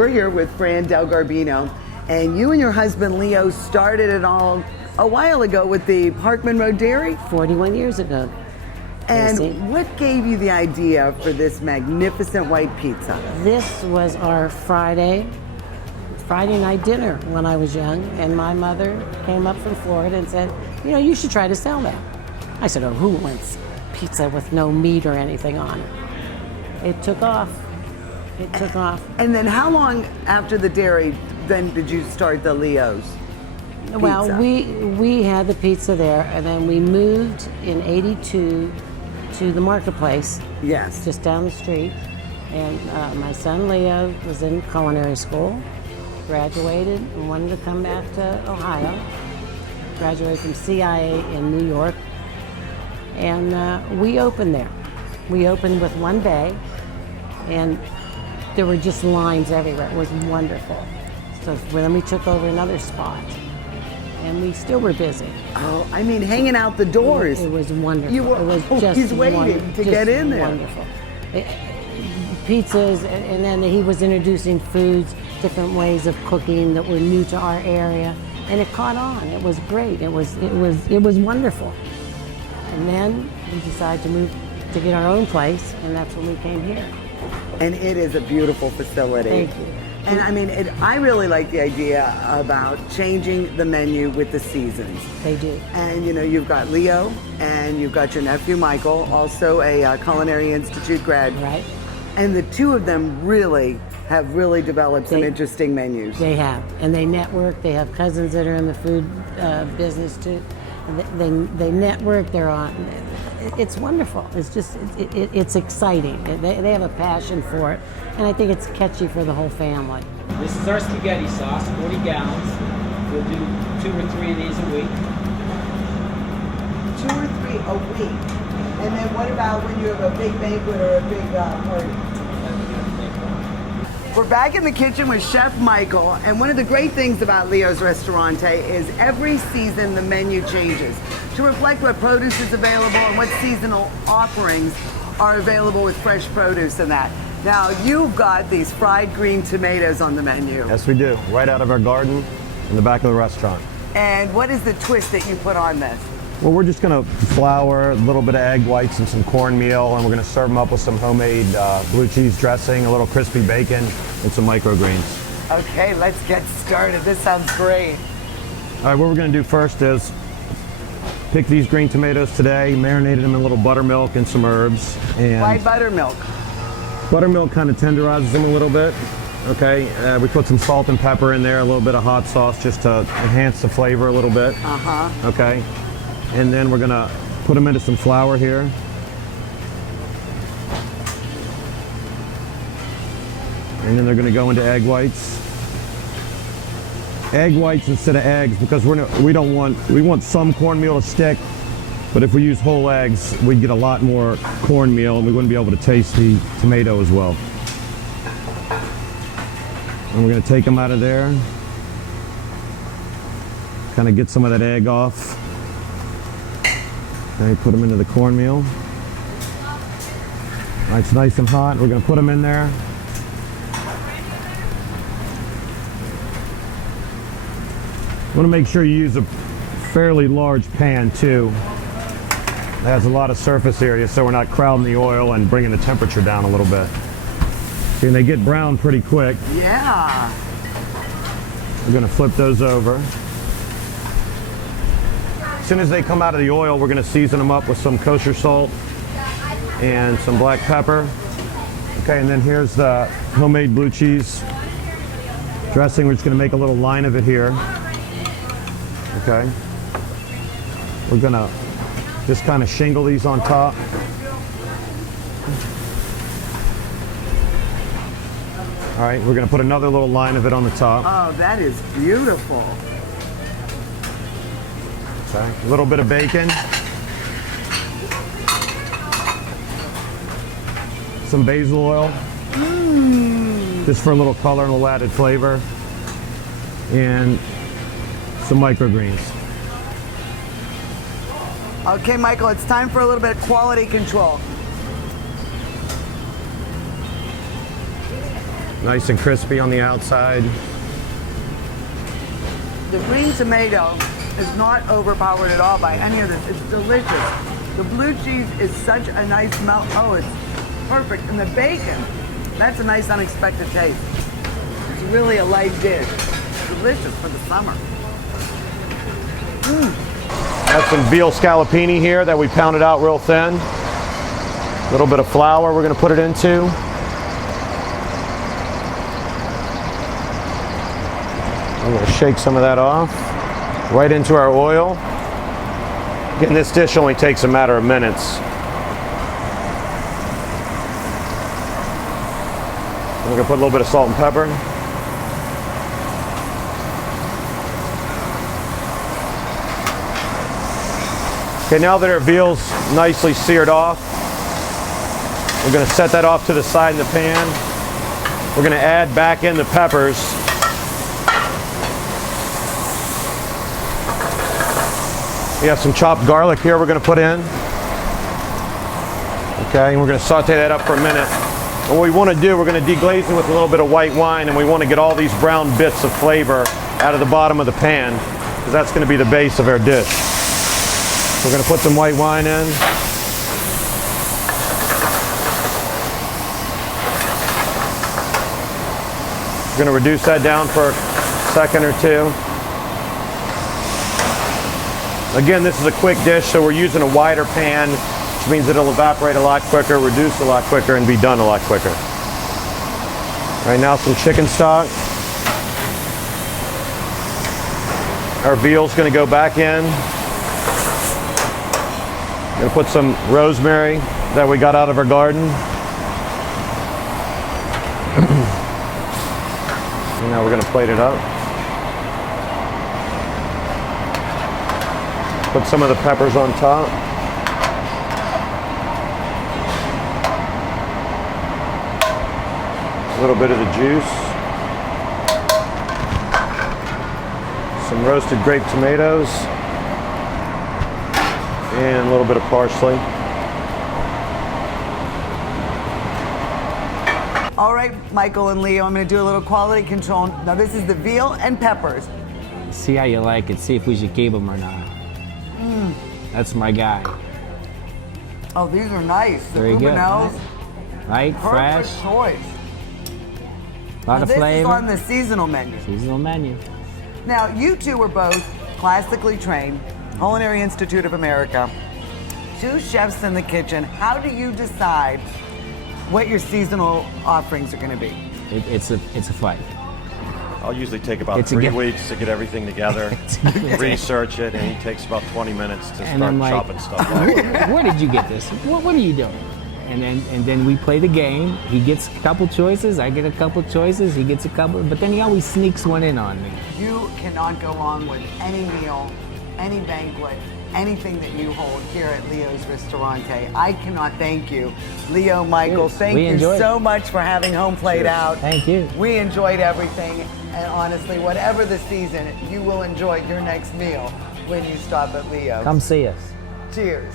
We're here with Fran DelGarbino, and you and your husband Leo started it all a while ago with the Parkman Road Dairy? 41 years ago. And what gave you the idea for this magnificent white pizza? This was our Friday night dinner when I was young, and my mother came up from Florida and said, you know, you should try to sell that. I said, oh, who wants pizza with no meat or anything on it? It took off. It took off. And then how long after the dairy then did you start the Leo's pizza? Well, we had the pizza there, and then we moved in '82 to the marketplace. Yes. Just down the street. And my son Leo was in culinary school, graduated, and wanted to come back to Ohio. Graduated from CIA in New York. And we opened there. We opened with one bay, and there were just lines everywhere. It was wonderful. So then we took over another spot, and we still were busy. Oh, I mean, hanging out the doors. It was wonderful. You were it was just he's waiting to get in there. Wonderful. Pizzas, and then he was introducing foods, different ways of cooking that were new to our area, and it caught on. It was great. It was wonderful. And then we decided to move to get our own place, and that's when we came here. And it is a beautiful facility. Thank you. And I mean, I really like the idea about changing the menu with the seasons. They do. And you know, you've got Leo, and you've got your nephew Michael, also a Culinary Institute grad. Right. And the two of them have really developed some interesting menus. They have, and they network. They have cousins that are in the food business too. They network. They're on. It's wonderful. It's just it's exciting. They have a passion for it, and I think it's catchy for the whole family. This is our spaghetti sauce, 40 gallons. We'll do 2 or 3 of these a week. 2 or 3 a week. And then what about when you have a big banquet or a big party? We're back in the kitchen with Chef Michael, and one of the great things about Leo's Ristorante is every season the menu changes to reflect what produce is available and what seasonal offerings are available with fresh produce and that. Now, you've got these fried green tomatoes on the menu. Yes, we do. Right out of our garden in the back of the restaurant. And what is the twist that you put on this? Well, we're just going to flour, a little bit of egg whites and some cornmeal, and we're going to serve them up with some homemade blue cheese dressing, a little crispy bacon, and some microgreens. Okay, let's get started. This sounds great. All right, what we're going to do first is pick these green tomatoes today, marinated them in a little buttermilk and some herbs. And why buttermilk? Buttermilk kind of tenderizes them a little bit. Okay, we put some salt and pepper in there, a little bit of hot sauce just to enhance the flavor a little bit. Uh-huh. Okay. And then we're gonna put them into some flour here. And then they're gonna go into egg whites. Egg whites instead of eggs because we want some cornmeal to stick, but if we use whole eggs, we'd get a lot more cornmeal and we wouldn't be able to taste the tomato as well. And we're gonna take them out of there. Kind of get some of that egg off. Okay, put them into the cornmeal. All right, it's nice and hot. We're going to put them in there. You want to make sure you use a fairly large pan too. It has a lot of surface area so we're not crowding the oil and bringing the temperature down a little bit. And they get brown pretty quick. Yeah. We're going to flip those over. As soon as they come out of the oil, we're going to season them up with some kosher salt and some black pepper. Okay, and then here's the homemade blue cheese dressing. We're just going to make a little line of it here. Okay. We're going to just kind of shingle these on top. All right, we're going to put another little line of it on the top. Oh, that is beautiful. Okay. A little bit of bacon, some basil oil, just for a little color and a little added flavor, and some microgreens. Okay, Michael, it's time for a little bit of quality control. Nice and crispy on the outside. The green tomato is not overpowered at all by any of this. It's delicious. The blue cheese is such a nice melt. Oh, it's perfect. And the bacon, that's a nice unexpected taste. It's really a light dish. Delicious for the summer. Got some veal scallopini here that we pounded out real thin. A little bit of flour we're going to put it into. I'm going to shake some of that off. Right into our oil. Again, this dish only takes a matter of minutes. We're going to put a little bit of salt and pepper. Okay, now that our veal's nicely seared off, we're going to set that off to the side in the pan. We're going to add back in the peppers. We have some chopped garlic here we're going to put in. Okay, and we're going to saute that up for a minute. And what we want to do, we're going to deglaze it with a little bit of white wine, and we want to get all these brown bits of flavor out of the bottom of the pan, because that's going to be the base of our dish. We're going to put some white wine in. We're going to reduce that down for a second or two. Again, this is a quick dish, so we're using a wider pan, which means it'll evaporate a lot quicker, reduce a lot quicker, and be done a lot quicker. All right, now some chicken stock. Our veal's going to go back in. Going to put some rosemary that we got out of our garden. And now we're going to plate it up. Put some of the peppers on top. A little bit of the juice. Some roasted grape tomatoes. And a little bit of parsley. All right, Michael and Leo, I'm going to do a little quality control. Now this is the veal and peppers. See how you like it. See if we should keep them or not. That's my guy. Oh, these are nice. The Very good. Umanels, Right? perfect Fresh. choice. A lot Now, of this flavor. is on the seasonal menu. Seasonal menu. Now, you two were both classically trained, Culinary Institute of America, two chefs in the kitchen. How do you decide what your seasonal offerings are going to be? It's a fight. I'll usually take about It's a 3 gift. weeks to get everything together, research it, and it takes about 20 minutes to And start I'm like, chopping stuff up. Where did you get this? What are you doing? And then we play the game. He gets a couple choices. I get a couple choices. He gets a couple. But then he always sneaks one in on me. You cannot go wrong with any meal, any banquet, anything that you hold here at Leo's Ristorante. I cannot thank you. Leo, Michael, Cheers. thank We you enjoyed so it. much for having Homeplate out. Thank you. We enjoyed everything. And honestly, whatever the season, you will enjoy your next meal when you stop at Leo's. Come see us. Cheers.